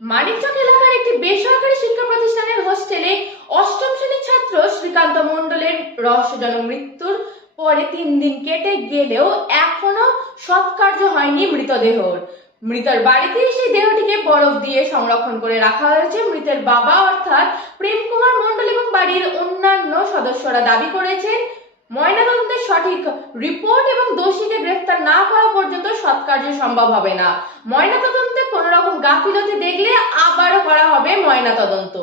মানিকচক এলাকার একটি বেসরকারি শিক্ষা প্রতিষ্ঠানের হোস্টেলে অষ্টম শ্রেণির ছাত্র শ্রীকান্ত মণ্ডলের রহস্যজনক মৃত্যুর পরে তিন দিন কেটে গেলেও এখনও সৎকার্য হয়নি মৃতদেহর মৃতের বাড়িতে সেই দেহটিকে বরফ দিয়ে সংরক্ষণ করে রাখা হয়েছে। মৃতের বাবা অর্থাৎ প্রেম কুমার মণ্ডল এবং বাড়ির অন্যান্য সদস্যরা দাবি করেছেন, ময়নাতদন্তের সঠিক রিপোর্ট এবং দোষীকে গ্রেফতার না করা পর্যন্ত সৎকার্য সম্ভব হবে না। ময়নাতদন্তে কোন রকম গাফিলতি দেখলে আবারও করা হবে ময়নাতদন্ত।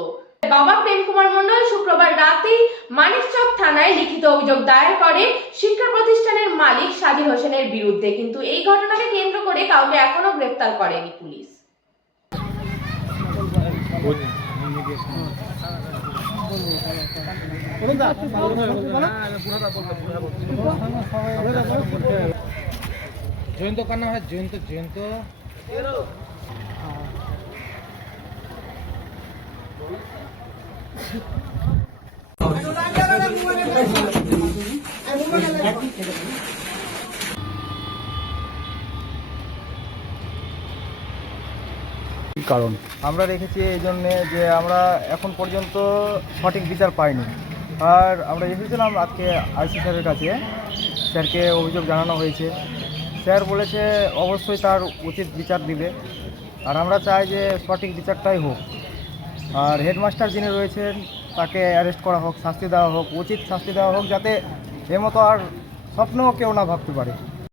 বাবা প্রেম কুমার মণ্ডল শুক্রবার রাতেই মানিকচক থানায় লিখিত অভিযোগ দায়ের করে শিক্ষা প্রতিষ্ঠানের মালিক সাদি হোসেনের বিরুদ্ধে, কিন্তু এই ঘটনাকে কেন্দ্র করে কাউকে এখনও গ্রেফতার করেনি পুলিশ। জয়ন্ত কার নাম হয়, জয়ন্ত জয়ন্ত। কারণ? আমরা রেখেছি এই জন্যে যে আমরা এখন পর্যন্ত সঠিক বিচার পাইনি। আর আমরা এসেছিলাম আজকে আইসি স্যারের কাছে। স্যারকে অভিযোগ জানানো হয়েছে। স্যার বলেছে অবশ্যই তার উচিত বিচার দিবে। আর আমরা চাই যে সঠিক বিচারটাই হোক। আর হেডমাস্টার যিনি রয়েছেন, তাকে অ্যারেস্ট করা হোক, শাস্তি দেওয়া হোক, উচিত শাস্তি দেওয়া হোক, যাতে এ মতো আর স্বপ্নও কেউ না ভাবতে পারে।